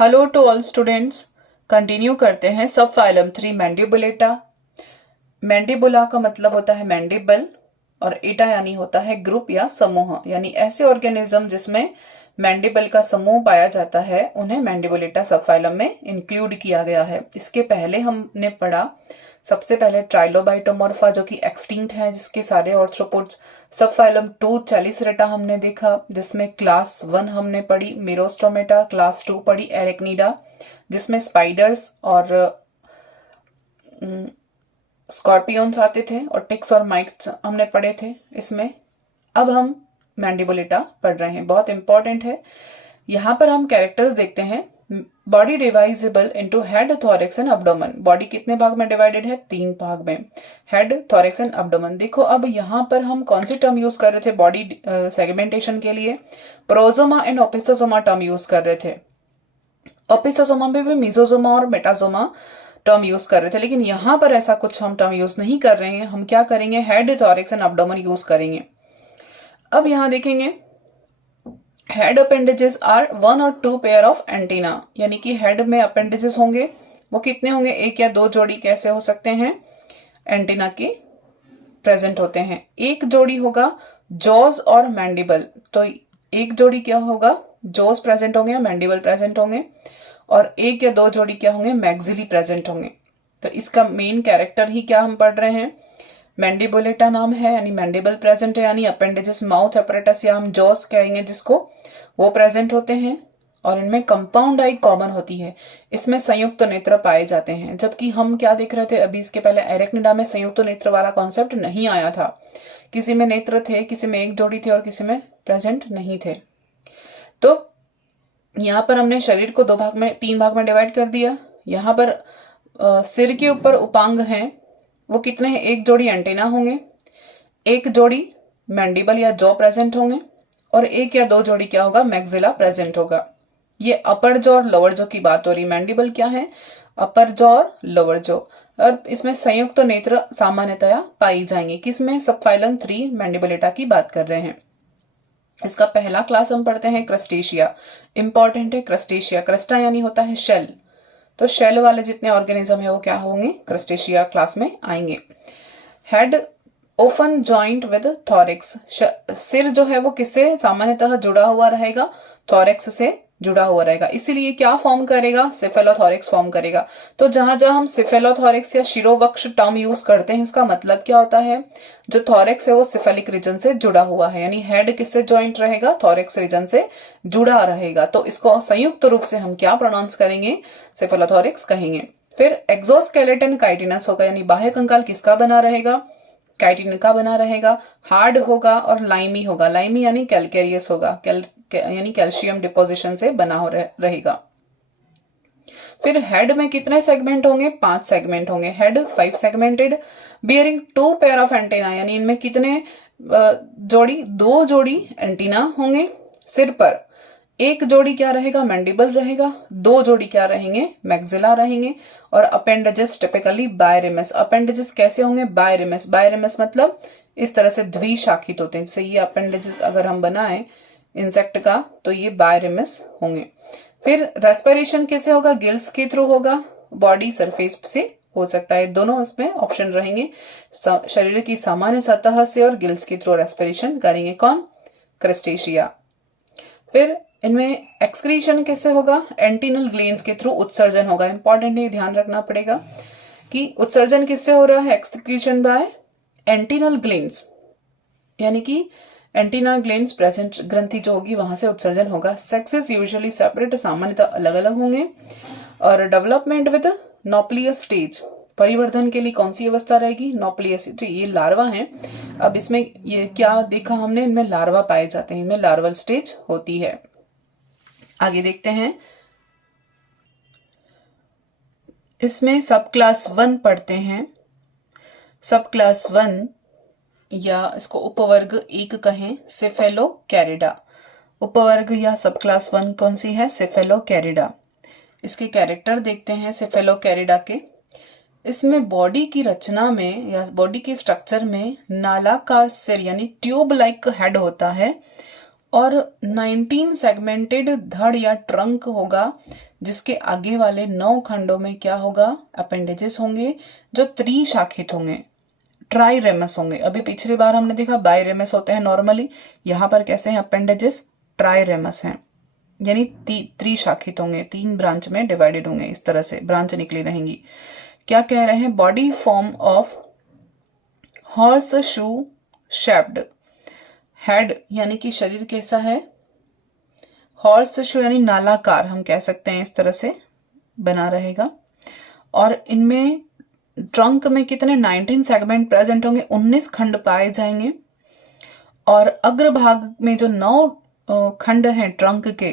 Hello to all students. Continue करते हैं सब फाइलम 3 मैंडिबुलेटा। मैंडिबुला का मतलब होता है मैंडिबल और एटा यानी होता है ग्रुप या समूह, यानी ऐसे ऑर्गेनिज्म जिसमें मैंडिबल का समूह पाया जाता है उन्हें मैंडिबुलेटा सब फाइलम में इंक्लूड किया गया है। इसके पहले हमने पढ़ा सबसे पहले ट्राइलोबाइटोमोर्फा जो कि एक्सटिंक्ट है, जिसके सारे ऑर्थ्रोपोड्स। सब फाइलम 2 चैलिसरेटा हमने देखा, जिसमें क्लास 1 हमने पढ़ी मेरोस्टोमेटा, क्लास 2 पढ़ी एरेक्निडा जिसमें स्पाइडर्स और स्कॉर्पियंस आते थे, और टिक्स और माइट्स हमने पढ़े थे इसमें। अब हम मैंडिबुलेटा पढ़ रहे हैं, बहुत इंपॉर्टेंट है। यहाँ पर हम कैरेक्टर्स देखते हैं। Body divisible into head, thorax and abdomen. Body कितने भाग में डिवाइडेड है? 3 भाग में, हेड, थॉरेक्स एंड अब्डोमेन। देखो अब यहाँ पर हम कौन सी टर्म यूज कर रहे थे बॉडी सेगमेंटेशन के लिए? प्रोजोमा एंड ओपिस्टोसोमा टर्म यूज कर रहे थे। ओपिस्टोसोमा में भी मीजोसोमा और मेटासोमा टर्म यूज कर रहे थे, लेकिन यहां पर ऐसा कुछ हम टर्म यूज नहीं कर रहे हैं। हम क्या करेंगे? Head, thorax and abdomen use करेंगे। अब यहां देखेंगे हेड अपेंडेजेस आर 1 और 2 पेयर ऑफ एंटीना, यानी कि हेड में अपेंडेजेस होंगे, वो कितने होंगे? 1 या 2 जोड़ी कैसे हो सकते हैं? एंटीना के प्रेजेंट होते हैं। एक जोड़ी होगा जॉज और मैंडिबल, तो एक जोड़ी क्या होगा? जॉज प्रेजेंट होंगे या मैंडिबल प्रेजेंट होंगे, और 1 या 2 जोड़ी क्या होंगे? मैक्सिली प्रेजेंट होंगे। तो इसका मेन कैरेक्टर ही क्या हम पढ़ रहे हैं? मैंडिबुलेटा नाम है, यानी मैंडिबल प्रेजेंट है, यानी अपेंडेजेस, माउथ एपरेटस या हम जॉस कहेंगे जिसको, वो प्रेजेंट होते हैं। और इनमें कंपाउंड आई कॉमन होती है, इसमें संयुक्त नेत्र पाए जाते हैं। जबकि हम क्या देख रहे थे अभी, इसके पहले एरेक्निडा में संयुक्त नेत्र वाला कॉन्सेप्ट नहीं आया था। किसी में नेत्र थे, किसी में एक जोड़ी थी और किसी में प्रेजेंट नहीं थे। तो यहाँ पर हमने शरीर को 3 भाग में डिवाइड कर दिया। यहाँ पर सिर के ऊपर उपांग हैं, वो कितने हैं? एक जोड़ी एंटीना होंगे, एक जोड़ी मैंडिबल या जॉ प्रेजेंट होंगे, और 1 या 2 जोड़ी क्या होगा? मैक्सिला प्रेजेंट होगा। ये अपर जॉ और लोअर जॉ की बात हो रही। मैंडिबल क्या है? अपर जॉ और लोअर जॉ। और इसमें संयुक्त तो नेत्र सामान्यतया पाई जाएंगे। किसमें? सब फाइलम 3 मैंडिबुलेटा की बात कर रहे हैं। इसका पहला क्लास हम पढ़ते हैं क्रस्टेशिया। इंपॉर्टेंट है क्रस्टेशिया। क्रस्टा यानी होता है शेल, तो शेल वाले जितने ऑर्गेनिज्म है वो क्या होंगे? क्रस्टेशिया क्लास में आएंगे। Head often joint with thorax. सिर जो है वो किससे सामान्यतः जुड़ा हुआ रहेगा? थॉरेक्स से जुड़ा हुआ रहेगा, इसीलिए क्या फॉर्म करेगा? सिफेलोथॉरेक्स फॉर्म करेगा। तो जहां जहां हम सिफेलोथॉरेक्स या शिरोवक्ष टर्म यूज करते हैं, इसका मतलब क्या होता है? जो थॉरेक्स है वो सिफेलिक रीजन से जुड़ा हुआ है, यानी हेड किससे ज्वाइंट रहेगा? थॉरेक्स रीजन से जुड़ा रहेगा। तो इसको संयुक्त रूप से हम क्या प्रोनाउंस करेंगे? सिफेलोथॉरेक्स कहेंगे। फिर एक्सोस्केलेटन काइटिनस होगा, यानी बाह्य कंकाल किसका बना रहेगा? काइटिन का बना रहेगा। हार्ड होगा और लाइमी होगा। लाइमी यानी कैलकेरियस होगा, यानी कैल्शियम डिपोजिशन से बना हो रहेगा। फिर हेड में कितने सेगमेंट होंगे? 5 सेगमेंट होंगे। Head 5 segmented, bearing 2 pair of antenna, यानी इनमें कितने जोड़ी? 2 जोड़ी एंटीना होंगे। सिर पर एक जोड़ी क्या रहेगा? मैंडिबल रहेगा। 2 जोड़ी क्या रहेंगे? मैक्सिला रहेंगे। और अपेंडेजेस टिपिकली बायरेमस। अपेंडेजेस कैसे होंगे? बायरेमस। बायरेमस मतलब इस तरह से द्विशाखित होते हैं। जैसे ये अपेंडेजेस अगर हम बनाएं इंसेक्ट का, तो ये बायरेमस होंगे। फिर रेस्पिरेशन कैसे होगा? गिल्स के थ्रू होगा, बॉडी सरफेस से हो सकता है। दोनों इसमें ऑप्शन रहेंगे। शरीर की सामान्य सतह से और गिल्स के थ्रू रेस्पिरेशन करेंगे। कौन? क्रस्टेशिया। फिर इनमें एक्सक्रीशन कैसे होगा? एंटीनल ग्लैंड्स के थ्रू उत्सर्जन होगा। इंपॉर्टेंट है, ध्यान रखना पड़ेगा कि उत्सर्जन किससे हो रहा है? एक्सक्रीशन बाय एंटीनल ग्लैंड्स, यानी कि एंटीना ग्लैंड्स प्रेजेंट ग्रंथि जो होगी वहां से उत्सर्जन होगा। सेक्सेस यूजुअली सेपरेट, सामान्यतः अलग अलग होंगे। और डेवलपमेंट विद नॉप्लियस स्टेज, परिवर्धन के लिए कौन सी अवस्था रहेगी? नॉप्लियस। तो ये लार्वा है। अब इसमें ये क्या देखा हमने? इनमें लार्वा पाए जाते हैं, इनमें लार्वल स्टेज होती है। आगे देखते हैं, इसमें सब क्लास 1 पढ़ते हैं। सब क्लास 1 या इसको उपवर्ग 1 कहें, सेफेलोकैरिडा। उपवर्ग या सब क्लास 1 कौन सी है? सेफेलोकैरिडा। इसके कैरेक्टर देखते हैं सेफेलोकैरिडा के। इसमें बॉडी की रचना में या बॉडी के स्ट्रक्चर में नालाकार सिर यानी ट्यूब लाइक हेड होता है, और 19 सेगमेंटेड धड़ या ट्रंक होगा, जिसके आगे वाले 9 खंडों में क्या होगा, अपेंडेजेस होंगे जो त्रिशाखित होंगे, ट्राइरेमस होंगे। अभी पिछली बार हमने देखा बाइरेमस होते हैं नॉर्मली, यहाँ पर कैसे हैं अपेंडेजेस, ट्राइरेमस हैं, यानी त्रिशाखित होंगे, 3 ब्रांच में डिवाइडेड होंगे, इस तरह से ब्रांच निकली रहेंगी। क्या कह रहे हैं, body form of horse shoe shaped head, यानी कि शरीर कैसा है, हॉर्स शू यानी नालाकार हम कह सकते हैं, इस तरह से बना रहेगा। और इनमें ट्रंक में कितने 19 सेगमेंट प्रेजेंट होंगे, 19 खंड पाए जाएंगे। और अग्रभाग में जो 9 खंड हैं ट्रंक के,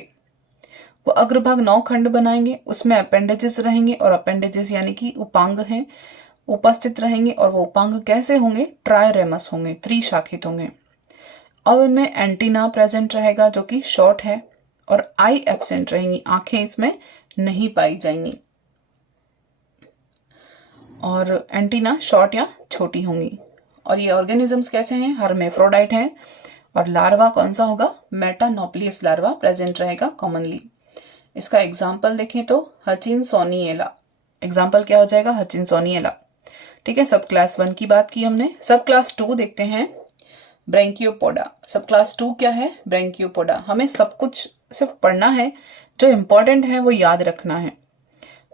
वो अग्रभाग 9 खंड बनाएंगे, उसमें अपेंडेजेस रहेंगे, और अपेंडेजेस यानी कि उपांग हैं उपस्थित रहेंगे। और वो उपांग कैसे होंगे, ट्राइरेमस होंगे, त्रिशाखित होंगे। अब इनमें एंटीना प्रेजेंट रहेगा जो कि शॉर्ट है, और आई एब्सेंट रहेंगी, आंखें इसमें नहीं पाई जाएंगी, और एंटीना शॉर्ट या छोटी होंगी। और ये ऑर्गेनिजम्स कैसे हैं, हर्मेफ्रोडाइट हैं। और लार्वा कौन सा होगा, मेटानोप्लियस लार्वा प्रेजेंट रहेगा कॉमनली। इसका एग्जाम्पल देखें तो हचिनसोनिएला, एग्जाम्पल क्या हो जाएगा, हचिनसोनिएला। ठीक है, सब क्लास 1 की बात की हमने। सब क्लास 2 देखते हैं, ब्रैंकियोपोडा। सब क्लास 2 क्या है, ब्रैंकियोपोडा। हमें सब कुछ सिर्फ पढ़ना है, जो इंपॉर्टेंट है वो याद रखना है।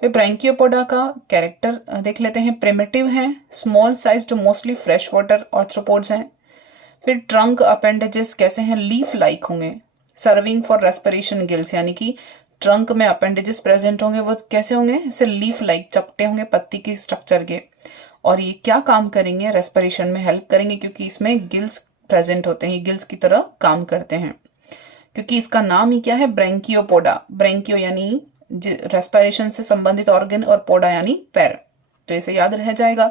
फिर ब्रैंकियोपोडा का कैरेक्टर देख लेते हैं। प्रिमिटिव हैं, small sized, mostly fresh water arthropods हैं। फिर ट्रंक अपेंडेजेस कैसे हैं, लीफ लाइक होंगे। सर्विंग फॉर रेस्पिरेशन गिल्स, यानी कि ट्रंक में अपेंडेजेस प्रेजेंट होंगे, वो कैसे होंगे, ऐसे लीफ लाइक, चपटे होंगे पत्ती की स्ट्रक्चर के। और ये क्या काम करेंगे, रेस्पिरेशन में हेल्प करेंगे, क्योंकि इसमें गिल्स प्रेजेंट होते हैं, गिल्स की तरह काम करते हैं। क्योंकि इसका नाम ही क्या है, ब्रैंकियोपोडा। ब्रैंकियो यानी रेस्पिरेशन से संबंधित ऑर्गन, और पोडा यानी पैर, तो इसे याद रह जाएगा।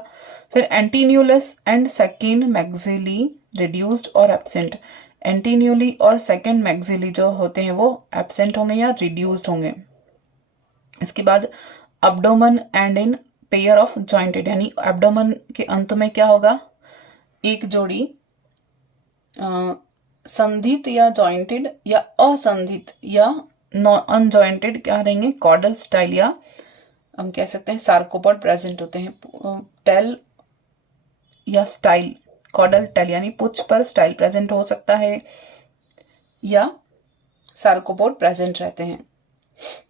फिर एंटीन्यूलस एंड सेकेंड मैक्सिली रिड्यूस्ड और एब्सेंट। एंटीन्यूली और सेकेंड मैक्सिली जो होते हैं वो एब्सेंट होंगे या रिड्यूस्ड होंगे। इसके बाद abdomen and in pair of jointed, यानी एब्डोमेन के अंत में क्या होगा, एक जोड़ी संधित या जॉइंटेड या असंधित या अनजॉइंटेड क्या रहेंगे, कॉर्डल स्टाइल, या हम कह सकते हैं सार्कोपोड प्रेजेंट होते हैं। टेल या स्टाइल, कॉर्डल टेल यानी पुच्छ पर स्टाइल प्रेजेंट हो सकता है, या सार्कोपोड प्रेजेंट रहते हैं।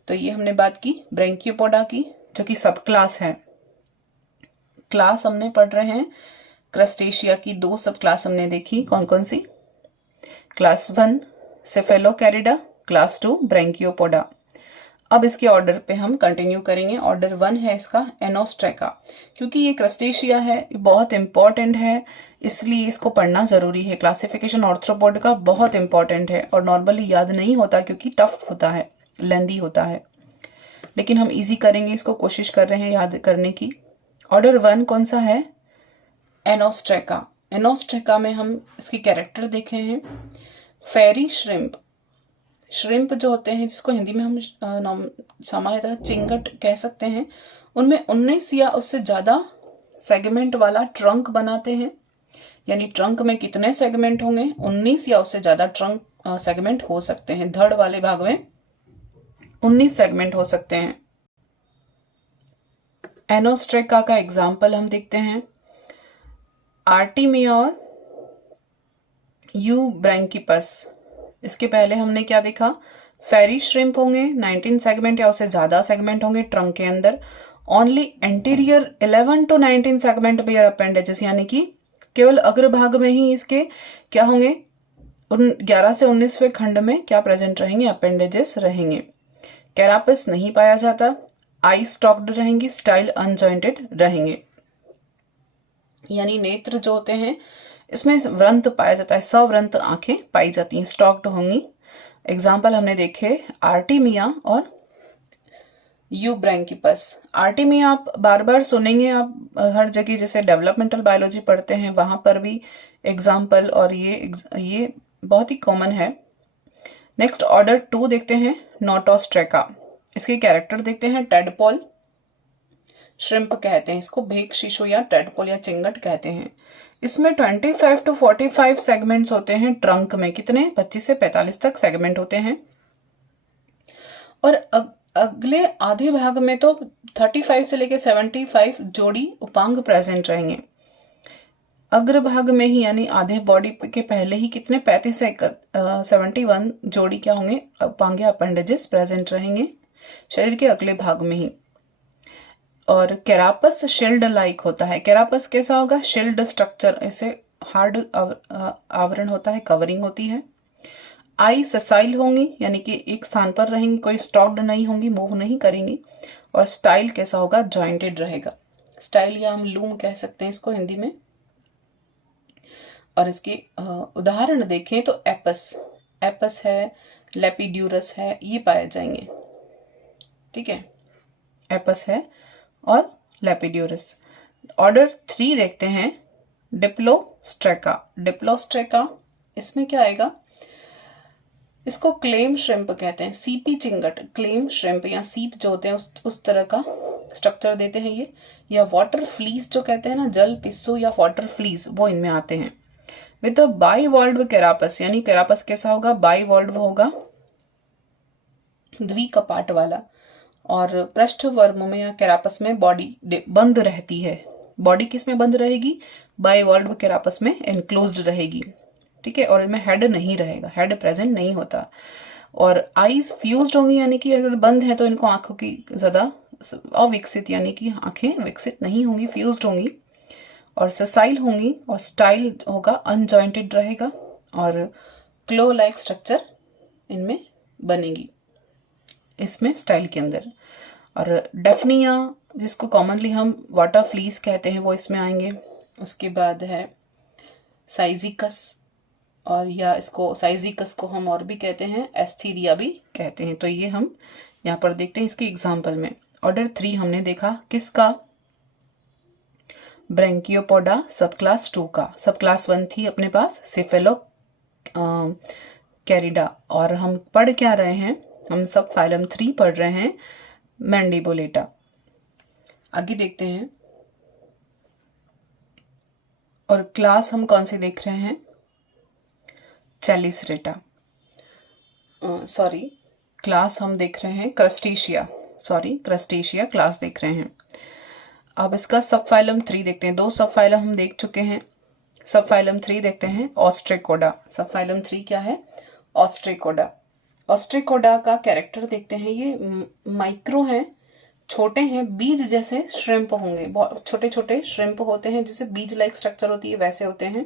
तो ये हमने बात की ब्रैंकियोपोडा की, जो कि सब क्लास है। क्लास हमने पढ़ रहे हैं क्रस्टेशिया की, 2 सब क्लास हमने देखी, कौन कौन सी, क्लास 1 सेफेलोकैरिडा, क्लास 2 ब्रैंकियोपोडा। अब इसके ऑर्डर पे हम कंटिन्यू करेंगे। ऑर्डर 1 है इसका एनोस्ट्रेका। क्योंकि ये क्रस्टेशिया है, ये बहुत इंपॉर्टेंट है, इसलिए इसको पढ़ना जरूरी है। क्लासिफिकेशन आर्थ्रोपोड का बहुत इंपॉर्टेंट है, और नॉर्मली याद नहीं होता क्योंकि टफ होता है, लेंदी होता है, लेकिन हम इजी करेंगे इसको, कोशिश कर रहे हैं याद करने की। ऑर्डर 1 कौन सा है, एनोस्ट्रेका। एनोस्ट्रेका में हम इसके कैरेक्टर देखे हैं। फेरी श्रिम्प, श्रिम्प जो होते हैं, जिसको हिंदी में हम सामान्यतः चिंगट कह सकते हैं, उनमें 19 या उससे ज्यादा सेगमेंट वाला ट्रंक बनाते हैं। यानी ट्रंक में कितने सेगमेंट होंगे, 19 या उससे ज्यादा ट्रंक सेगमेंट हो सकते हैं। धड़ वाले भाग में 19 सेगमेंट हो सकते हैं। एनोस्ट्रेका का एग्जाम्पल हम देखते हैं, आर्टिमिया और यूब्रैंकिपस। इसके पहले हमने क्या देखा, फेरी श्रिम्प होंगे, 19 सेगमेंट या उससे ज्यादा सेगमेंट होंगे ट्रंक के अंदर। Only anterior 11 to 19 segment bear appendages, यानी कि केवल अग्रभाग में ही इसके क्या होंगे, 11 से 19वें खंड में क्या प्रेजेंट रहेंगे, अपेंडेजेस रहेंगे। कैरापस नहीं पाया जाता, आई स्टॉक्ड रहेंगी, स्टाइल अनजॉइंटेड रहेंगे। यानी नेत्र जो होते हैं इसमें व्रंत पाया जाता है, सव्रंत आंखें पाई जाती हैं, स्टॉक्ड होंगी। एग्जाम्पल हमने देखे आर्टिमिया और यूब्रैंकिपस। आर्टिमिया आप बार बार सुनेंगे, आप हर जगह जैसे डेवलपमेंटल बायोलॉजी पढ़ते हैं वहां पर भी एग्जाम्पल, और ये बहुत ही कॉमन है। नेक्स्ट ऑर्डर 2 देखते हैं, नोटोस्ट्रेका। इसके कैरेक्टर देखते हैं, टेडपोल श्रिम्प कहते हैं इसको, भेक शिशु या टेडपोल या चिंगट कहते हैं। इसमें 25 to 45 सेगमेंट्स होते हैं ट्रंक में। कितने? 25 से 45 तक सेगमेंट होते हैं। और अगले आधे भाग में तो 35 से लेकर 75 जोड़ी उपांग प्रेजेंट रहेंगे। अग्र भाग में ही यानी आधे बॉडी के पहले ही कितने? 35 से 71 जोड़ी क्या होंगे? उपांग अपेंडेजेस प्रेजेंट रहेंगे शरीर के अगले भाग में ही। और कैरापस शिल्ड लाइक होता है। कैरापस कैसा होगा? शिल्ड स्ट्रक्चर, ऐसे हार्ड आवरण होता है, कवरिंग होती है। आई ससाइल होंगी यानी कि एक स्थान पर रहेंगी, कोई स्टॉक्ड नहीं होंगी, मूव नहीं करेंगी। और स्टाइल कैसा होगा? जॉइंटेड रहेगा। स्टाइल या हम लूम कह सकते हैं इसको हिंदी में। और इसके उदाहरण देखें तो एपस है, लेपिड्यूरस है, ये पाए जाएंगे। ठीक है, एपस है और लेपिड्यूरस। ऑर्डर 3 देखते हैं, डिप्लोस्ट्रेका। डिप्लोस्ट्रेका इसमें क्या आएगा? इसको क्लेम श्रिम्प कहते हैं, सीपी चिंगट। क्लेम श्रिम्प या सीप जो होते हैं उस तरह का स्ट्रक्चर देते हैं ये। या वाटर फ्लीस जो कहते हैं ना, जल पिस्सू या वाटर फ्लीस, वो इनमें आते हैं। विद बाइवॉल्व कैरापस, यानी कैरापस कैसा होगा? बाइवॉल्व होगा, द्विकपाट वाला। और पृष्ठवर्म में या कैरापस में बॉडी बंद रहती है। बॉडी किस में बंद रहेगी? बाइवॉल्व कैरापस में एनक्लोज्ड रहेगी। ठीक है, और इनमें हेड नहीं रहेगा, हेड प्रेजेंट नहीं होता। और आईज फ्यूज्ड होंगी, यानी कि अगर बंद है तो इनको आंखों की ज्यादा अविकसित, यानी कि आंखें विकसित नहीं होंगी, फ्यूज्ड होंगी। और ससाइल होंगी। और स्टाइल होगा, अनजॉइंटेड रहेगा। और क्लो लाइक स्ट्रक्चर इनमें बनेगी, इसमें स्टाइल के अंदर। और डेफनिया जिसको कॉमनली हम वाटर फ्लीस कहते हैं, वो इसमें आएंगे। उसके बाद है साइजिकस, और या इसको साइजिकस को हम और भी कहते हैं, एस्थीरिया भी कहते हैं। तो ये हम यहाँ पर देखते हैं इसके एग्जाम्पल में। ऑर्डर 3 हमने देखा किसका? ब्रैंकियोपोडा सब क्लास 2 का। सब क्लास 1 थी अपने पास सेफेलो कैरिडा। और हम पढ़ क्या रहे हैं? हम सब फाइलम 3 पढ़ रहे हैं, मैंडिबुलेटा। आगे देखते हैं। और क्लास हम कौन सी देख रहे हैं? चैलिसरेटा। सॉरी, क्लास हम देख रहे हैं क्रस्टेशिया। सॉरी, क्रस्टेशिया क्लास देख रहे हैं। अब इसका सब फाइलम 3 देखते हैं। 2 सब फाइलम हम देख चुके हैं। सब फाइलम 3 देखते हैं, ऑस्ट्रेकोडा। सब फाइलम 3 क्या है? ऑस्ट्रेकोडा। ऑस्ट्रेकोडा का कैरेक्टर देखते हैं। ये माइक्रो हैं, छोटे हैं, बीज जैसे श्रिम्प होंगे। बहुत छोटे छोटे श्रिम्प होते हैं, जैसे बीज लाइक स्ट्रक्चर होती है वैसे होते हैं।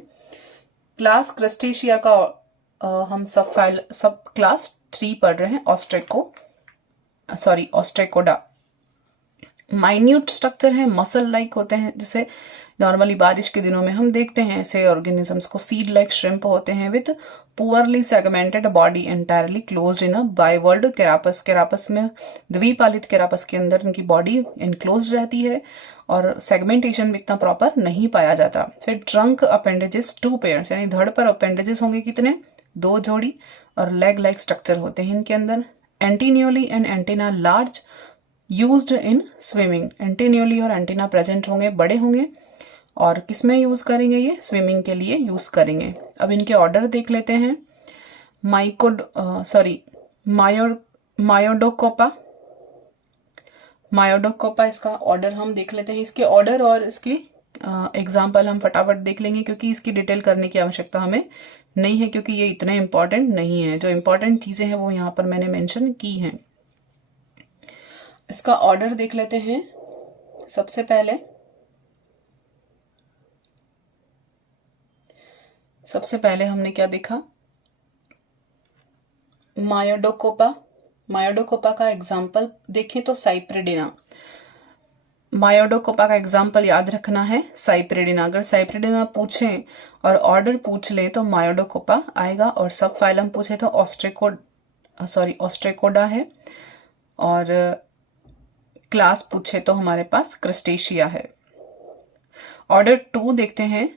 क्लास क्रस्टेशिया का हम सब क्लास 3 पढ़ रहे हैं, ऑस्ट्रेकोडा। माइन्यूट स्ट्रक्चर है, मसल लाइक होते हैं, जैसे नॉर्मली बारिश के दिनों में हम देखते हैं ऐसे ऑर्गेनिजम्स को। सीड लाइक श्रिम्प होते हैं with poorly segmented body, entirely closed in a bivalve carapace. Carapace में, द्विपालित कैरापस के अंदर इनकी बॉडी एनक्लोज्ड रहती है और सेगमेंटेशन भी इतना प्रॉपर नहीं पाया जाता। फिर ट्रंक अपेंडेजेस 2 पेयर्स, यानी धड़ पर अपेंडेजेस होंगे कितने? 2 जोड़ी। और लेग लाइक स्ट्रक्चर होते हैं इनके अंदर। Antennules and antenna large used in swimming. Antennules और एंटीना प्रेजेंट होंगे, बड़े होंगे। और किसमें यूज करेंगे? ये स्विमिंग के लिए यूज करेंगे। अब इनके ऑर्डर देख लेते हैं। मायोडोकोपा। मायोडोकोपा इसका ऑर्डर हम देख लेते हैं। इसके ऑर्डर और इसकी एग्जाम्पल हम फटाफट देख लेंगे, क्योंकि इसकी डिटेल करने की आवश्यकता हमें नहीं है, क्योंकि ये इतने इंपॉर्टेंट नहीं है। जो इंपॉर्टेंट चीजें हैं वो यहाँ पर मैंने मेंशन की हैं। इसका ऑर्डर देख लेते हैं। सबसे पहले हमने क्या देखा? मायोडोकोपा। मायोडोकोपा का एग्जाम्पल देखें तो साइप्रिडिना। मायोडोकोपा का एग्जाम्पल याद रखना है, साइप्रिडिना। अगर साइप्रिडिना पूछें और ऑर्डर पूछ ले तो मायोडोकोपा आएगा, और सब फाइलम पूछे तो ऑस्ट्रेकोडा है, और क्लास पूछे तो हमारे पास क्रस्टेशिया है। ऑर्डर 2 देखते हैं,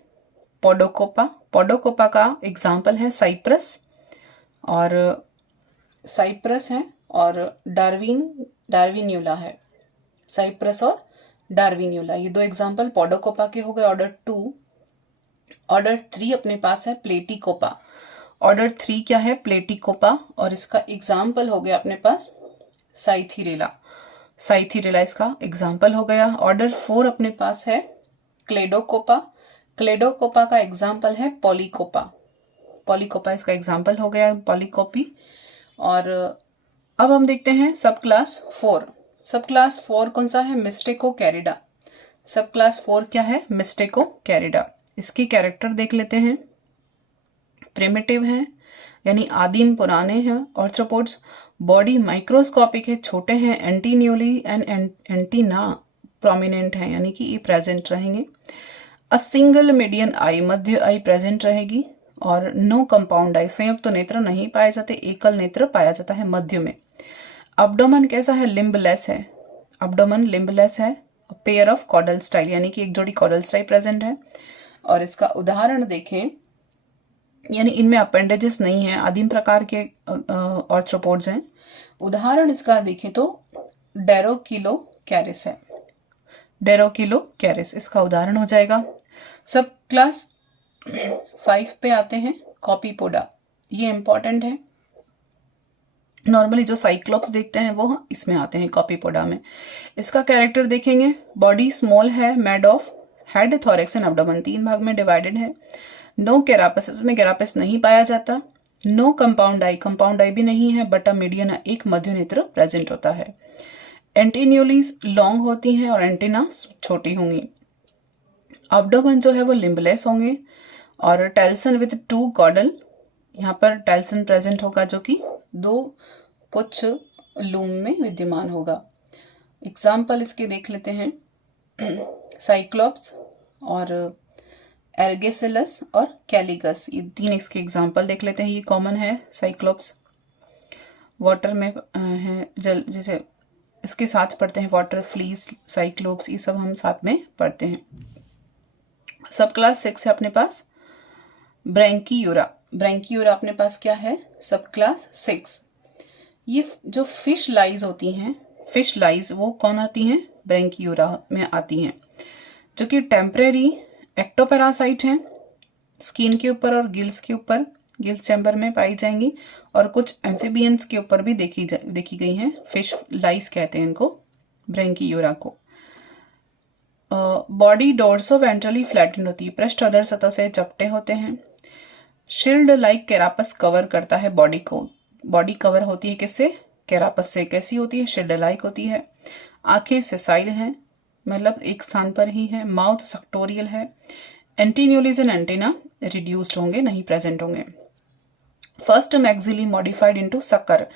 पोडोकोपा। पोडोकोपा का एग्जाम्पल है साइप्रस, और साइप्रस है और डार्विन्यूला है। साइप्रस और डार्विन्यूला, ये 2 एग्जाम्पल पोडोकोपा के हो गए, ऑर्डर 2। ऑर्डर 3 अपने पास है प्लेटिकोपा। ऑर्डर 3 क्या है? प्लेटिकोपा, और इसका एग्जाम्पल हो गया अपने पास साइथीरेला। साइथीरेला इसका एग्जाम्पल हो गया। ऑर्डर 4 अपने पास है क्लेडोकोपा। क्लेडोकोपा का एग्जाम्पल है पॉलीकोपा। पॉलीकोपा इसका एग्जाम्पल हो गया, पॉलीकोपी। और अब हम देखते हैं सब क्लास 4। सब क्लास 4 कौन सा है? मिस्टेकोकैरिडा। सब क्लास 4 क्या है? मिस्टेकोकैरिडा। इसकी कैरेक्टर देख लेते हैं। प्रिमिटिव है यानी आदिम पुराने हैं ऑर्थ्रोपोड्स। बॉडी माइक्रोस्कोपिक है, छोटे हैं। एंटीन्यूली एंड एंटीना प्रोमिनेंट है यानी कि ये प्रेजेंट रहेंगे। A single median I, Madhya I present रहेगी। और नो कंपाउंड आई, संयुक्त तो नेत्र नहीं पाए जाते, एकल नेत्र पाया जाता है मध्य में। अब्डोमन कैसा है? लिम्बलेस है। अब्डोमन लिम्बलेस है। पेयर ऑफ कॉडल स्टाइल यानी कि एक जोड़ी कॉडल स्टाइल प्रेजेंट है। और इसका उदाहरण देखें, यानी इनमें अपेंडेजेस नहीं है, आदिम प्रकार के ऑर्थ्रोपोड्स हैं। उदाहरण इसका देखें तो डेरोकिलोकैरिस है। डेरोकिलोकैरिस इसका उदाहरण हो जाएगा। सब क्लास 5 पे आते हैं कॉपीपोडा। ये इंपॉर्टेंट है। नॉर्मली जो साइक्लोप्स देखते हैं वो इसमें आते हैं कॉपीपोडा में। इसका कैरेक्टर देखेंगे, बॉडी स्मॉल है, made of head, thorax and abdomen, 3 भाग में डिवाइडेड है। नो कैरापस, इसमें कैरापस नहीं पाया जाता। नो कंपाउंड आई, कंपाउंड आई भी नहीं है, बट अ मीडियन एक मध्य नेत्र प्रेजेंट होता है। एंटीन्यूलीज लॉन्ग होती हैं और एंटीना छोटी होंगी। अब्डोमेन जो है वो लिम्बलेस होंगे। और टेल्सन विद 2 कॉडल, यहाँ पर टेल्सन प्रेजेंट होगा जो कि 2 पुच्छ लूम में विद्यमान होगा। एग्जाम्पल इसके देख लेते हैं, साइक्लोप्स और एर्गेसिलस और कैलिगस, ये 3 इसके एग्जाम्पल देख लेते हैं। ये कॉमन है साइक्लोप्स, वाटर में है, जल जैसे इसके साथ पढ़ते हैं वाटर फ्लीस, साइक्लोप्स, ये सब हम साथ में पढ़ते हैं। सब क्लास 6 है अपने पास ब्रैंकियूरा। ब्रैंकियूरा अपने पास क्या है? सब क्लास 6। ये जो फिश लाइज होती हैं, फिश लाइज वो कौन आती हैं? ब्रैंकियूरा में आती हैं, जो कि टेम्परेरी एक्टोपैरासाइट हैं। स्किन के ऊपर और गिल्स के ऊपर, गिल्स चैम्बर में पाई जाएंगी। और कुछ एम्फीबियंस के ऊपर भी देखी गई हैं। फिश लाइस कहते हैं इनको, ब्रैंकियूरा को। बॉडी डोर्सो वेंट्रली फ्लैटेंड होती है, पृष्ठ अधर सतह से चपटे होते हैं। शील्ड लाइक कैरापस कवर करता है बॉडी को। बॉडी कवर होती है किससे? कैरापस से। कैसी होती है? शील्ड लाइक होती है। आंखें सेसाइल हैं, मतलब एक स्थान पर ही है। माउथ सक्टोरियल है। एंटीन्यूलीज एंड एंटीना रिड्यूस्ड होंगे, नहीं प्रेजेंट होंगे। फर्स्ट मैक्सिली मॉडिफाइड इनटू सक्कर,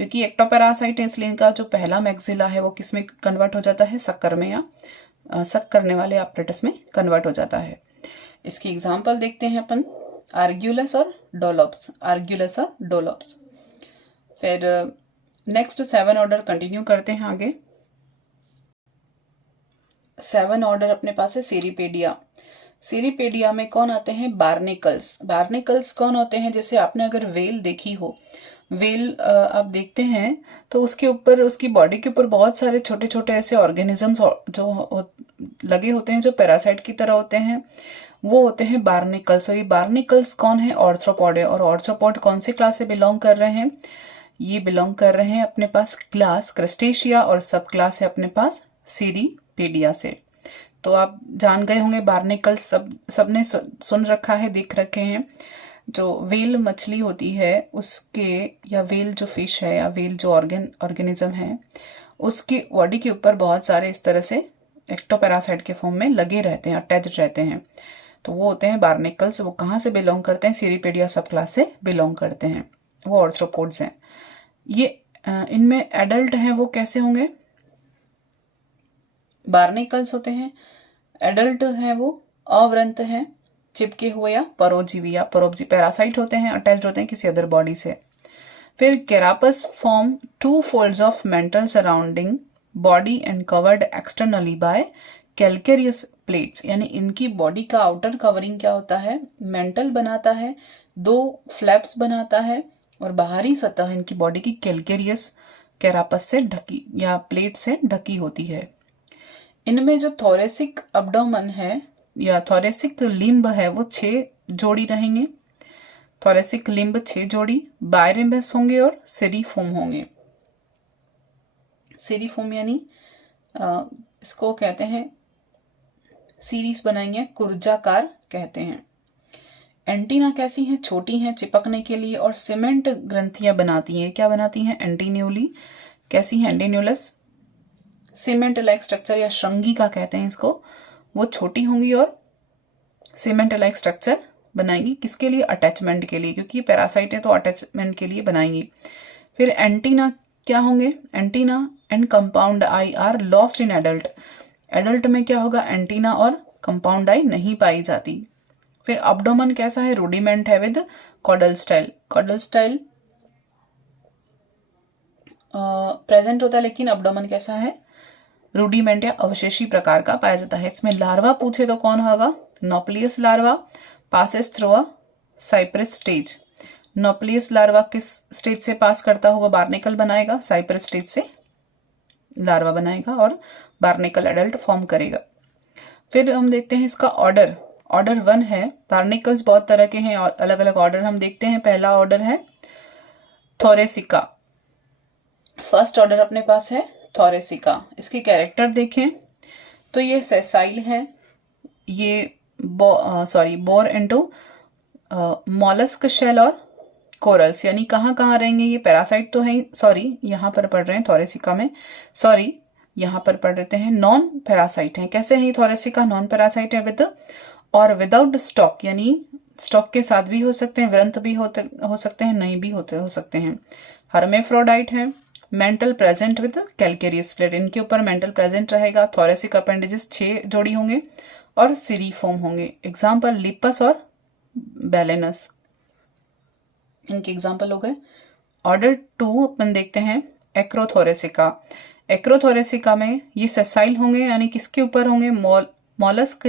क्योंकि एक्टोपैरासाइट है इसलिए इनका जो पहला मैक्सिला है वो किसमें कन्वर्ट हो जाता है? सक्कर में, या सक करने वाले अपरेटस में कन्वर्ट हो जाता है। इसकी एग्जाम्पल देखते हैं अपन, आर्ग्युलस और डोलोप्स। आर्ग्युलस और डोलोप्स। फिर नेक्स्ट 7 ऑर्डर कंटिन्यू करते हैं आगे। 7 ऑर्डर अपने पास है सीरीपेडिया। सीरीपेडिया में कौन आते हैं? बार्निकल्स। बार्निकल्स कौन होते हैं? जैसे आपने अगर वेल देखी हो, वेल आप देखते हैं तो उसके ऊपर, उसकी बॉडी के ऊपर बहुत सारे छोटे छोटे ऐसे ऑर्गेनिजम्स जो लगे होते हैं, जो पैरासाइट की तरह होते हैं, वो होते हैं बार्निकल्स। और ये बार्निकल्स कौन है? ऑर्थ्रोपॉड है। और ऑर्थ्रोपॉड कौन से क्लास से बिलोंग कर रहे हैं? ये बिलोंग कर रहे हैं अपने पास क्लास क्रस्टेशिया, और सब क्लास है अपने पास सीरीपेडिया से। तो आप जान गए होंगे बार्निकल्स, सबने सुन रखा है, देख रखे हैं। जो वेल मछली होती है उसके, या वेल जो फिश है, या वेल जो ऑर्गेनिज्म है, उसकी बॉडी के ऊपर बहुत सारे इस तरह से एक्टोपैरासाइट के फॉर्म में लगे रहते हैं, अटैच रहते हैं। तो वो होते हैं बार्निकल्स। वो कहाँ से बिलोंग करते हैं? सीरीपेडिया सब क्लास से बिलोंग करते हैं। वो ऑर्थ्रोपोड्स हैं। ये इनमें एडल्ट हैं, वो कैसे होंगे? बार्निकल्स होते हैं, एडल्ट हैं वो अवृंत हैं, चिपके हुए या परोजीवी, या परोपजीवी पैरासाइट होते हैं, अटैच्ड होते हैं किसी अदर बॉडी से। फिर carapace form 2 folds of mantle surrounding body and covered externally by calcareous plates, यानी इनकी बॉडी का आउटर कवरिंग क्या होता है? मेंटल बनाता है, 2 फ्लैप्स बनाता है, और बाहरी सतह इनकी बॉडी की कैल्केरियस कैरापस से ढकी या प्लेट से ढकी होती है। इनमें जो थोरेसिक अब्डोमेन है या थोरेसिक लिम्ब है वो 6 जोड़ी रहेंगे, थोरेसिक लिम्ब 6 जोड़ी, बायरिम्बस होंगे और सिरिफोम होंगे। सिरिफोम यानी इसको कहते हैं सीरीज बनाएंगे, कुर्जाकार कहते हैं। एंटीना कैसी हैं? छोटी हैं, चिपकने के लिए और सीमेंट ग्रंथियां बनाती हैं। क्या बनाती हैं? एंटीन्यूली। कैसी है? एंटीन्यूलस, सीमेंट लाइक स्ट्रक्चर या श्रृंगिका कहते हैं इसको। वो छोटी होंगी और सीमेंट लाइक स्ट्रक्चर बनाएंगी। किसके लिए? अटैचमेंट के लिए, क्योंकि पैरासाइट है तो अटैचमेंट के लिए बनाएंगी। फिर एंटीना क्या होंगे? Antenna and compound I R lost in adult. Adult में क्या होगा? एंटीना और कंपाउंड आई नहीं पाई जाती। फिर अब्डोमन कैसा है? रूडिमेंट है with caudal style. Caudal style present होता है, लेकिन अब्डोमन कैसा है? रूडिमेंट या अवशेषी प्रकार का पाया जाता है। इसमें लार्वा पूछे तो कौन होगा? Nauplius larva passes through a cypris stage. Nauplius larva किस स्टेज से पास करता हुआ बार्निकल बनाएगा? साइप्रस स्टेज से लार्वा बनाएगा और बार्निकल एडल्ट फॉर्म करेगा। फिर हम देखते हैं इसका ऑर्डर। ऑर्डर 1 है। बार्निकल्स बहुत तरह के हैं और अलग अलग ऑर्डर हम देखते हैं। पहला ऑर्डर है थोरेसिका। फर्स्ट ऑर्डर अपने पास है थोरेसिका। इसके कैरेक्टर देखें तो ये सेसाइल है, ये बोर इनटू मॉलस्क शेल और कोरल्स, यानी कहाँ कहाँ रहेंगे ये? पैरासाइट तो है, सॉरी यहाँ पर पढ़ रहे हैं थोरेसिका में, सॉरी यहाँ पर पढ़ रहे हैं नॉन पैरासाइट है। कैसे है थोरेसिका? नॉन पैरासाइट है विद और विदाउट स्टॉक, यानी स्टॉक के साथ भी हो सकते हैं, वृंत भी हो सकते हैं, नहीं भी हो सकते हैं। हर्मेफ्रोडाइट है। Mental present with calcareous plate, इनके ऊपर मेंटल प्रेजेंट रहेगा। थोरेसिक अपेंडेजेस 6 जोड़ी होंगे और सिरिफॉर्म होंगे। एग्जाम्पल लिपस और बैलेनस, इनके एग्जाम्पल हो गए। ऑर्डर 2 अपन देखते हैं एक्रोथोरेसिका। एक्रोथोरेसिका में ये सेसाइल होंगे, यानी किसके ऊपर होंगे? मॉलस्क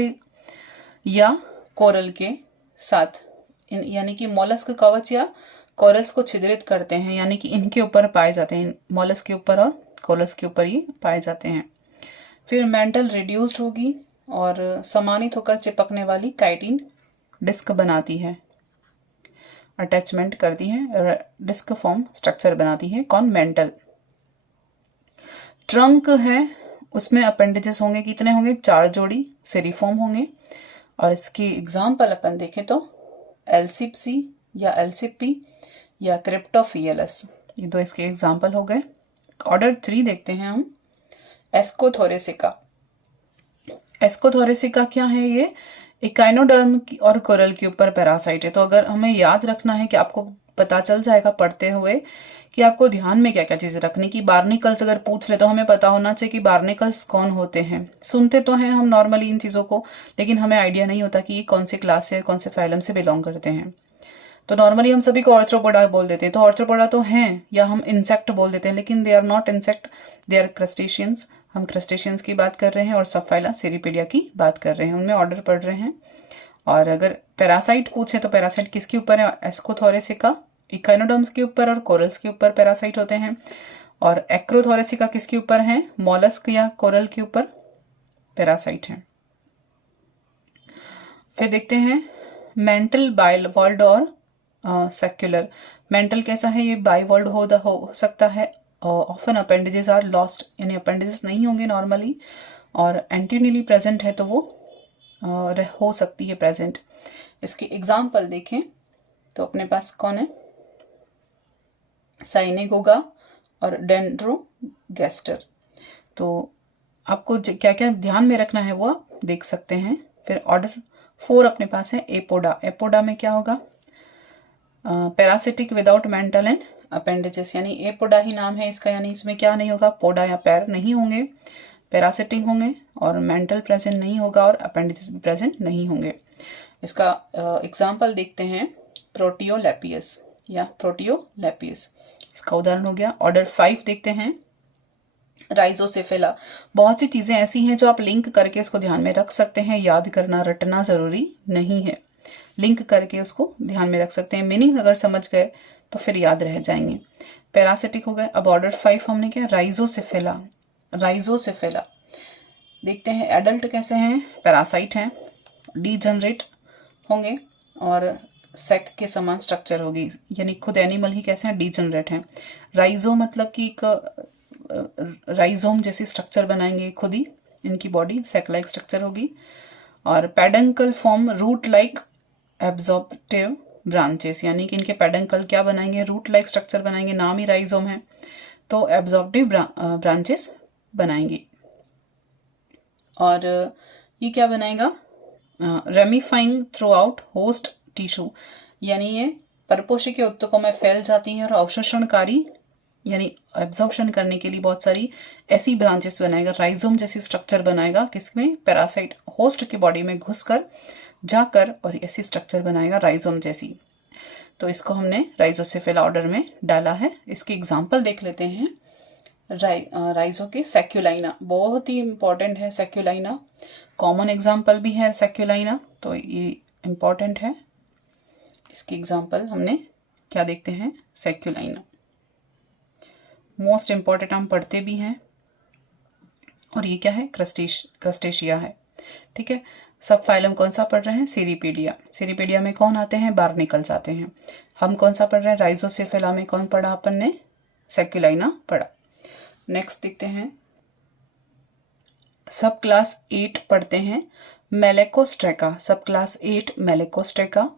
या कोरल के साथ, यानी कि मॉलस्क कवच या कोरल्स को छिद्रित करते हैं, यानी कि इनके ऊपर पाए जाते हैं। मॉलस्क के ऊपर और कोरल्स के ऊपर ये पाए जाते हैं। फिर मेंटल रिड्यूस्ड होगी और समानित होकर चिपकने वाली काइटिन डिस्क बनाती है, अटैचमेंट करती है, डिस्क फॉर्म स्ट्रक्चर बनाती है। कौन? मेंटल। ट्रंक है, उसमें अपेंडेजेस होंगे, कितने होंगे? 4 जोड़ी। सिरिफॉर्म होंगे और इसकी एग्जाम्पल अपन देखें तो एल्सिप्सी या एल्सिपी या क्रिप्टोफियलस, ये 2 इसके एग्जाम्पल हो गए। ऑर्डर 3 देखते हैं हम एस्कोथोरेसिका। एस्कोथोरेसिका क्या है? ये इकाइनोडर्म और कोरल के ऊपर पैरासाइट है। तो अगर हमें याद रखना है कि आपको पता चल जाएगा पढ़ते हुए कि आपको ध्यान में क्या क्या चीजें रखनी की। बार्निकल्स अगर पूछ ले तो हमें पता होना चाहिए कि बार्निकल्स कौन होते हैं। सुनते तो हैं हम नॉर्मली इन चीजों को, लेकिन हमें आइडिया नहीं होता कि ये कौन से क्लास से, कौन से फाइलम से बिलोंग करते हैं। तो नॉर्मली हम सभी को ऑर्थ्रोपोडा बोल देते हैं, तो ऑर्थ्रोपोडा तो हैं, या हम इंसेक्ट बोल देते हैं, लेकिन they are not insect, they are crustaceans. हम क्रस्टेशियंस की बात कर रहे हैं और सब फाइला सेरिपेडिया की बात कर रहे हैं, उनमें ऑर्डर पढ़ रहे हैं। और अगर पैरासाइट पूछे तो पैरासाइट किसके ऊपर है? एस्कोथोरेसिका, इकाइनोडर्म्स के ऊपर और कोरल्स के ऊपर पैरासाइट होते हैं। और एक्रोथोरेसिका किसके ऊपर है? मॉलस्क या कोरल के ऊपर पैरासाइट है। फिर देखते हैं मेंटल, बाइवॉल्ड और सेक्युलर। मेंटल कैसा है? ये बाइवॉल्ड हो सकता है। ऑफन अपेंडेजेस आर लॉस्ट, यानी अपेंडेजेस नहीं होंगे नॉर्मली, और एंटीन्यूली प्रेजेंट है तो वो हो सकती है प्रेजेंट। इसके एग्जाम्पल देखें तो अपने पास कौन है? साइनेगोगा और डेंड्रोगेस्टर। तो आपको क्या क्या ध्यान में रखना है वो आप देख सकते हैं। फिर ऑर्डर 4 अपने पास है एपोडा। एपोडा में क्या होगा? Parasitic without mental and appendages, यानी एपोडा ही नाम है इसका, यानी इसमें क्या नहीं होगा? पोडा या पैर नहीं होंगे, पैरासिटिक होंगे और मेंटल प्रेजेंट नहीं होगा और अपेंडेजेस भी प्रेजेंट नहीं होंगे। इसका एग्जाम्पल देखते हैं प्रोटियोलैपियस या प्रोटियोलैपियस, इसका उदाहरण हो गया। ऑर्डर 5 देखते हैं राइजोसेफेला। बहुत सी चीजें ऐसी हैं जो आप लिंक करके इसको ध्यान में रख सकते हैं, याद करना रटना जरूरी नहीं है, लिंक करके उसको ध्यान में रख सकते हैं। मीनिंग अगर समझ गए तो फिर याद रह जाएंगे। पैरासिटिक हो गए। अब ऑर्डर 5 हमने क्या? राइजोसेफेला। राइजोसेफेला देखते हैं एडल्ट कैसे हैं? पैरासाइट हैं, डीजनरेट होंगे और सेक के समान स्ट्रक्चर होगी, यानी खुद एनिमल ही कैसे हैं, डीजनरेट हैं। राइजो मतलब कि एक राइजोम जैसी स्ट्रक्चर बनाएंगे खुद ही, इनकी बॉडी सेक लाइक स्ट्रक्चर होगी। और peduncle form root like absorptive branches, यानी कि इनके पेडंकल क्या बनाएंगे, रूट लाइक स्ट्रक्चर बनाएंगे, नाम ही राइजोम है तो एब्जॉर्प्टिव ब्रांचेस बनाएंगी। और ये क्या बनाएगा, रेमिफाइंग थ्रू आउट होस्ट टिश्यू, यानी ये परपोषी के उत्तकों में फैल जाती हैं और अवशोषणकारी यानी एब्जॉर्प्शन करने के लिए बहुत सारी ऐसी ब्रांचेस बनाएगा, राइजोम जैसी स्ट्रक्चर बनाएगा, किसमें, पैरासाइट होस्ट की बॉडी में घुसकर जाकर और ऐसी स्ट्रक्चर बनाएगा राइजोम जैसी। तो इसको हमने राइजोसेफेला ऑर्डर में डाला है। इसके एग्जाम्पल देख लेते हैं। राइजो के सेक्युलाइना बहुत ही इंपॉर्टेंट है, सेक्युलाइना कॉमन एग्जाम्पल भी है सेक्युलाइना, तो ये इंपॉर्टेंट है। इसके एग्जाम्पल हमने क्या देखते हैं, सेक्युलाइना मोस्ट इंपॉर्टेंट, हम पढ़ते भी हैं। और ये क्या है, क्रस्टेशिया है, ठीक है। सब फाइलम कौन सा पढ़ रहे हैं, सीरीपीडिया। सीरीपीडिया में कौन आते हैं, बार्निकल्स आते हैं। हम कौन सा पढ़ रहे हैं, राइजोसेफेला में कौन पढ़ा अपन ने, सेक्युलाइना पढ़ा। नेक्स्ट देखते हैं, सब क्लास 8 पढ़ते हैं, मेलेकोस्ट्रेका, सब क्लास 8 मेलेकोस्ट्रेका।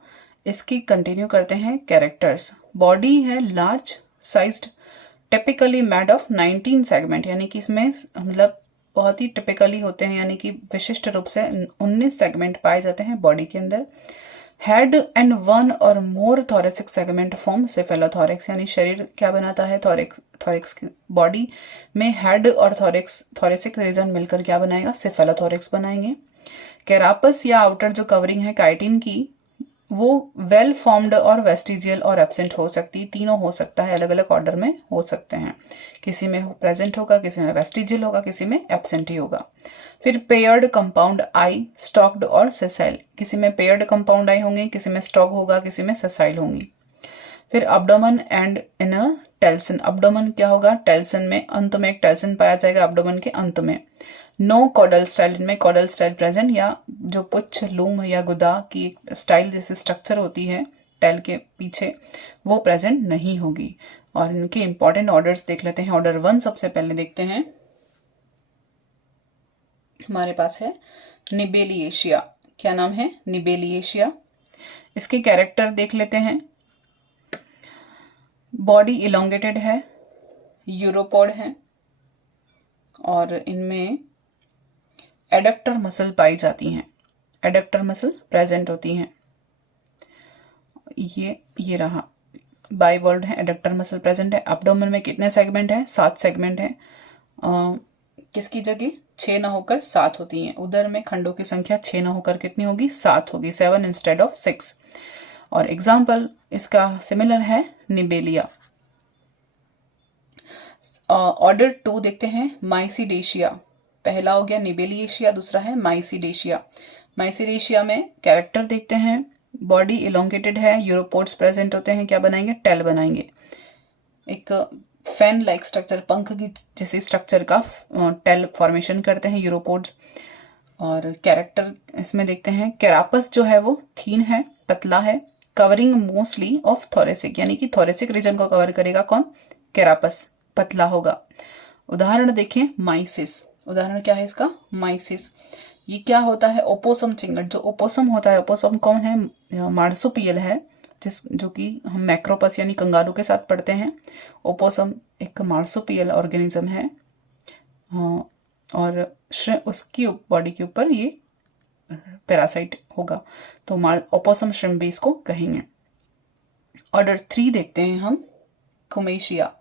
इसकी कंटिन्यू करते हैं। कैरेक्टर्स, बॉडी है large sized, typically made of 19 segment, यानी कि इसमें मतलब बहुत ही टिपिकली होते हैं, यानी कि विशिष्ट रूप से 19 सेगमेंट पाए जाते हैं बॉडी के अंदर। हेड एंड 1 और मोर थोरेसिक सेगमेंट फॉर्म सेफेलोथोरेक्स, यानी शरीर क्या बनाता है, थोरेक्स की बॉडी में हेड और थोरेसिक रीजन मिलकर क्या बनाएगा, सेफेलोथोरेक्स बनाएंगे। कैरापस या आउटर जो कवरिंग है काइटिन की, वो वेल फॉर्म्ड और वेस्टिजियल और एब्सेंट हो सकती है, तीनों हो सकता है, अलग अलग ऑर्डर में हो सकते हैं। किसी में प्रेजेंट होगा, किसी में वेस्टिजियल होगा, किसी में एब्सेंट ही होगा। फिर पेयर्ड कंपाउंड आई, स्टॉक्ड और सेसाइल, किसी में पेयर्ड कंपाउंड आई होंगे, किसी में स्टॉक होगा, किसी में सेसाइल होंगी। फिर अब्डोमन एंड इनर टेल्सन, अब्डोमन क्या होगा, टेल्सन में अंत में एक टेल्सन पाया जाएगा अब्डोमन के अंत में। नो कॉडल स्टाइल, इनमें कॉडल स्टाइल प्रेजेंट, या जो पुच्छ लूम या गुदा की स्टाइल जैसे स्ट्रक्चर होती है टेल के पीछे, वो प्रेजेंट नहीं होगी। और इनके इंपॉर्टेंट ऑर्डर्स देख लेते हैं। ऑर्डर 1 सबसे पहले देखते हैं, हमारे पास है निबेलिएशिया। क्या नाम है, निबेलिएशिया। इसके कैरेक्टर देख लेते हैं। बॉडी इलोंगेटेड है, यूरोपोड है, और इनमें एडक्टर मसल पाई जाती हैं, एडक्टर मसल प्रेजेंट होती हैं। ये रहा बाइवर्ड है, एडक्टर मसल प्रेजेंट है। एब्डोमेन में कितने सेगमेंट हैं, 7 सेगमेंट हैं। किसकी जगह 6 ना होकर 7 होती हैं। उदर में खंडों की संख्या 6 ना होकर कितनी होगी, 7 होगी, 7 इंस्टेड ऑफ 6। और एग्जाम्पल इसका सिमिलर है निबेलिया। ऑर्डर 2 देखते हैं, माइसीडेशिया। पहला हो गया निबेलिएशिया, दूसरा है माइसीडेशिया। माइसीडेशिया में कैरेक्टर देखते हैं। बॉडी इलोंगेटेड है, यूरोपोड्स प्रेजेंट होते हैं, क्या बनाएंगे, टेल बनाएंगे। एक फैन लाइक स्ट्रक्चर, पंख की जैसे स्ट्रक्चर का टेल फॉर्मेशन करते हैं यूरोपोड्स। और कैरेक्टर इसमें देखते हैं, कैरापस जो है वो थीन है, पतला है, कवरिंग मोस्टली ऑफ थोरेसिक, यानी कि थोरेसिक रीजन को कवर करेगा कौन, कैरापस, पतला होगा। उदाहरण देखें, माइसिस, उदाहरण क्या है इसका, माइसिस। ये क्या होता है, ओपोसम चिंगट, जो ओपोसम होता है, ओपोसम कौन है, मार्सुपियल है, जो कि हम मैक्रोपस यानी कंगारू के साथ पढ़ते हैं। ओपोसम एक मार्सुपियल ऑर्गेनिज्म है, और उसकी बॉडी के ऊपर ये पैरासाइट होगा, तो ओपोसम श्रिम्प भी इसको कहेंगे। ऑर्डर 3 देखते हैं हम, क्यूमेशिया।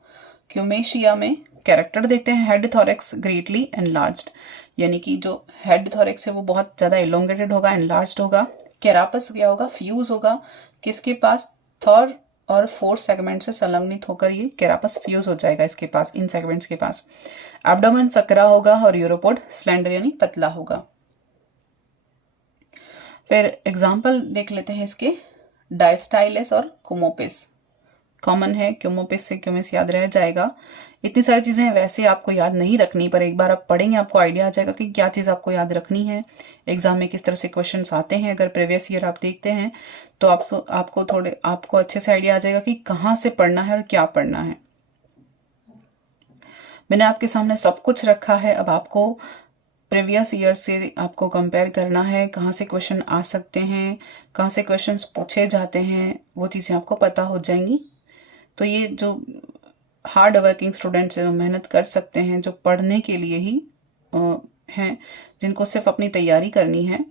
क्यूमेशिया में कैरेक्टर देखते हैं, हेड थोरेक्स ग्रेटली एनलार्ज्ड, यानी कि जो हेड थोरेक्स है वो बहुत ज्यादा एलोंगेटेड होगा, एनलार्ज्ड होगा। कैरापस क्या होगा, फ्यूज होगा, किसके पास, 3rd और 4th सेगमेंट से संलग्नित होकर ये कैरापस फ्यूज हो जाएगा इसके पास, इन सेगमेंट्स के पास। एब्डोमेन सकरा होगा और यूरोपोड स्लेंडर यानी पतला होगा। फिर एग्जाम्पल देख लेते हैं इसके, डायस्टाइलस और कुमोपिस। कॉमन है, क्यूमोपिस से क्यूमिस याद रह जाएगा। इतनी सारी चीज़ें वैसे आपको याद नहीं रखनी, पर एक बार आप पढ़ेंगे आपको आइडिया आ जाएगा कि क्या चीज़ आपको याद रखनी है, एग्जाम में किस तरह से क्वेश्चंस आते हैं। अगर प्रीवियस ईयर आप देखते हैं तो आपको अच्छे से आइडिया आ जाएगा कि कहाँ से पढ़ना है और क्या पढ़ना है। मैंने आपके सामने सब कुछ रखा है, अब आपको प्रीवियस ईयर से आपको कंपेयर करना है, कहाँ से क्वेश्चन आ सकते हैं, कहाँ से क्वेश्चंस पूछे जाते हैं, वो चीज़ें आपको पता हो जाएंगी। तो ये जो हार्ड वर्किंग स्टूडेंट्स जो मेहनत कर सकते हैं, जो पढ़ने के लिए ही हैं, जिनको सिर्फ अपनी तैयारी करनी है,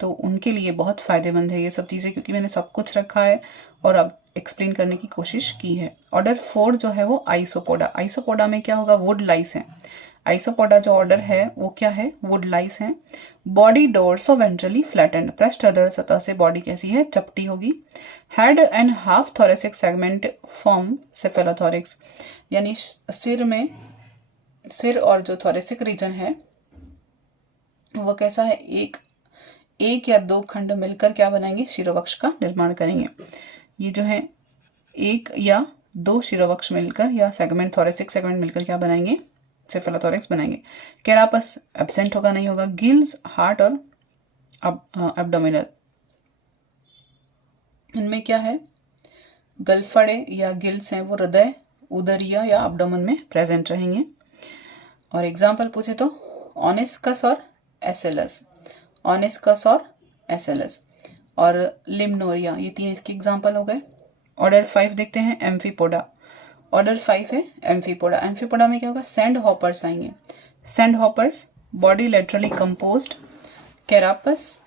तो उनके लिए बहुत फ़ायदेमंद है ये सब चीज़ें, क्योंकि मैंने सब कुछ रखा है और अब एक्सप्लेन करने की कोशिश की है। ऑर्डर 4 जो है वो आइसोपोडा। आइसोपोडा में क्या होगा, वुड लाइस है। आइसोपोडा जो ऑर्डर है वो क्या है, वुड लाइस है। बॉडी डोर्सो वेंट्रली फ्लैटेंड, पृष्ठ अधर सतह से बॉडी कैसी है, चपटी होगी। Head and half thoracic segment form cephalothorax, यानी सिर और जो थोरेसिक रीजन है वो कैसा है, एक या दो खंड मिलकर क्या बनाएंगे, शिरोवक्ष का निर्माण करेंगे। ये जो है एक या दो शिरोवक्ष मिलकर या सेगमेंट, थोरेसिक सेगमेंट मिलकर क्या बनाएंगे, सेफेलोथोरिक्स बनाएंगे। कैरापस एब्सेंट होगा, नहीं होगा। गिल्स, हार्ट और एब्डोमिनल, इनमें क्या है, गलफड़े या गिल्स हैं वो हृदय, उदरिया या एब्डोमेन में प्रेजेंट रहेंगे। और एग्जाम्पल पूछे तो ऑनिस्कस और एसेलस, ऑनिस्कस और एसेलस और लिम्नोरिया, ये 3 इसके एग्जाम्पल हो गए। ऑर्डर 5 देखते हैं, एम्फीपोडा। ऑर्डर 5 है एम्फीपोडा। एम्फीपोडा में क्या होगा, सैंड हॉपर्स आएंगे। Sand hoppers, body laterally composed. Carapace,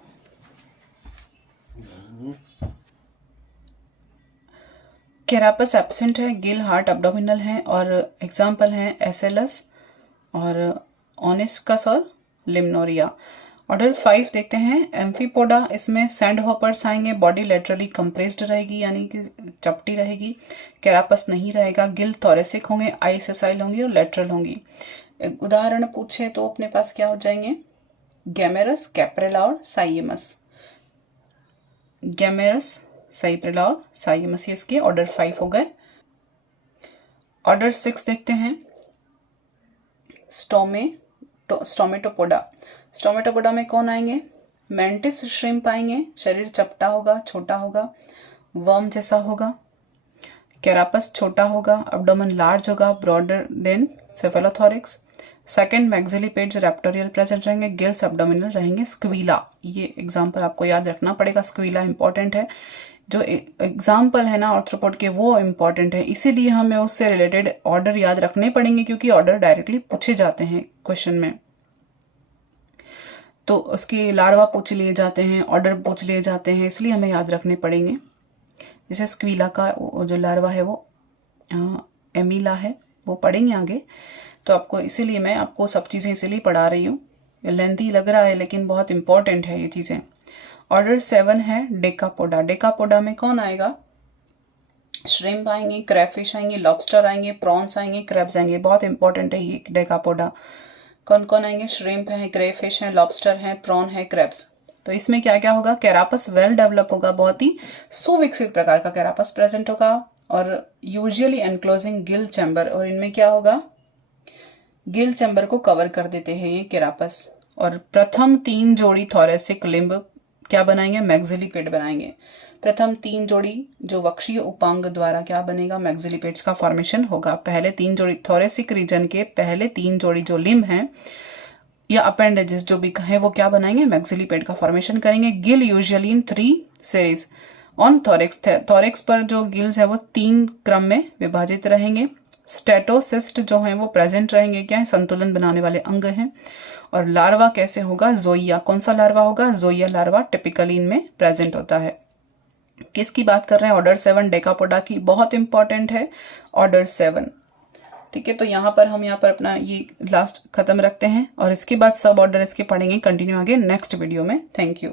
carapace absent है। गिल, हार्ट, एब्डोमिनल है। और एग्जाम्पल हैं एसेलस और ऑनिस्कस और लिम्नोरिया। ऑर्डर 5 देखते हैं, एम्फीपोडा, इसमें सैंड हॉपर्स आएंगे, बॉडी लेटरली कंप्रेस्ड रहेगी यानी कि चपटी रहेगी, कैरापस नहीं रहेगा। गिल थोरेसिक होंगे, आई सेसाइल होंगी और लेटरल होंगी। उदाहरण पूछे तो अपने पास क्या हो जाएंगे, गैमेरस, कैप्रेला और साइयमस। गैमेरस, साइप्रेला और साइयमस, ये इसके ऑर्डर 5 हो गए। ऑर्डर 6 देखते हैं, स्टोमेटोपोडा। स्टोमेटोपोडा में कौन आएंगे, मेंटिस श्रिम्प आएंगे, शरीर चपटा होगा, छोटा होगा, वर्म जैसा होगा। कैरापस छोटा होगा, एब्डोमेन लार्ज होगा, ब्रॉडर देन सेफेलोथोरिक्स। सेकंड, मैक्सिलिपेड्स रैप्टोरियल प्रेजेंट रहेंगे, गिल्स एब्डोमिनल रहेंगे। स्क्वीला, ये एग्जाम्पल आपको याद रखना पड़ेगा, स्क्वीला इंपॉर्टेंट है। जो एग्जाम्पल है ना आर्थ्रोपोड के, वो इम्पॉर्टेंट है, इसीलिए हमें उससे रिलेटेड ऑर्डर याद रखने पड़ेंगे, क्योंकि ऑर्डर डायरेक्टली पूछे जाते हैं क्वेश्चन में। तो उसके लार्वा पूछ लिए जाते हैं, ऑर्डर पूछ लिए जाते हैं, इसलिए हमें याद रखने पड़ेंगे। जैसे स्क्वीला का जो लार्वा है वो एमिला है, वो पढ़ेंगे आगे। तो आपको इसीलिए मैं आपको सब चीज़ें इसीलिए पढ़ा रही हूँ। लेंथी लग रहा है लेकिन बहुत इंपॉर्टेंट है ये चीज़ें। ऑर्डर 7 है डेकापोडा। डेकापोडा में कौन आएगा, श्रिम्प आएंगे, क्रैफिश आएंगे, लॉबस्टर आएंगे, प्रॉन्स आएंगे, क्रैब्स आएंगे। बहुत इंपॉर्टेंट है ये डेकापोडा। कौन कौन आएंगे, श्रिम्प है, क्रेफिश है, लॉबस्टर है, प्रॉन है, क्रैब्स। तो इसमें क्या क्या होगा, कैरापस वेल डेवलप होगा, बहुत ही सुविकसित प्रकार का कैरापस प्रेजेंट होगा और यूजुअली एनक्लोजिंग गिल चैम्बर। और इनमें क्या होगा, गिल चैम्बर को कवर कर देते हैं ये कैरापस। और प्रथम 3 जोड़ी थोरेसिक लिम्ब क्या बनाएंगे, मैक्सिलिपेड बनाएंगे। प्रथम 3 जोड़ी जो वक्षीय उपांग द्वारा क्या बनेगा, मैक्सिलिपेड्स का फॉर्मेशन होगा। पहले 3 जोड़ी थोरेसिक रीजन के पहले 3 जोड़ी जो लिम्ब हैं या अपेंडेजेस जो भी कहें, वो क्या बनाएंगे, मैक्सिलिपेड का फॉर्मेशन करेंगे। Gill usually in 3 series on thorax. Thorax पर जो गिल्स है वो 3 क्रम में विभाजित रहेंगे। स्टेटोसिस्ट जो है वो प्रेजेंट रहेंगे, क्या है, संतुलन बनाने वाले अंग हैं। और लार्वा कैसे होगा, जोइया। कौन सा लार्वा होगा, जोइया लार्वा टिपिकली इनमें प्रेजेंट होता है। किसकी बात कर रहे हैं, ऑर्डर 7 डेकापोडा की, बहुत इंपॉर्टेंट है ऑर्डर 7। ठीक है, तो यहाँ पर हम अपना ये लास्ट खत्म रखते हैं और इसके बाद सब ऑर्डर इसके पढ़ेंगे कंटिन्यू आगे नेक्स्ट वीडियो में। Thank you.